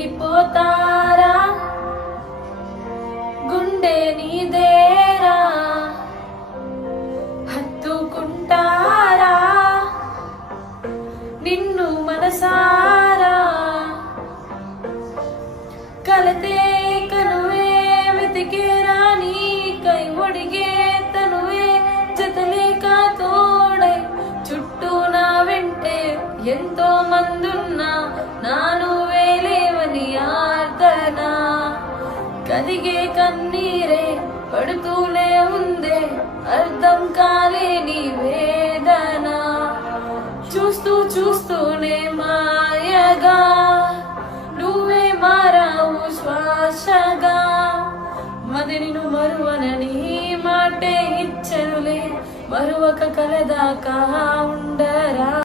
విడిపోతారా గుండె నీదేరా హత్తుకుంటారా నిన్ను మనసారా కలతే కనువే వెతికేరా నీకై ఒడిగే తనువే జతలేక తోడై చుట్టూ నా వెంటే ఎంతో మందున్నా నాను వేలేవని ఆర్తనా కదిగే కన్నీరే పడుతూనే ఉందే అర్థం కాలేని వేదన చూస్తూ చూస్తూనే మాయగా నువ్వే మారావు శ్వాసగా మదినిను మరువనని మాటే ఇచ్చనులే మరువక కలదాకా ఉండరా.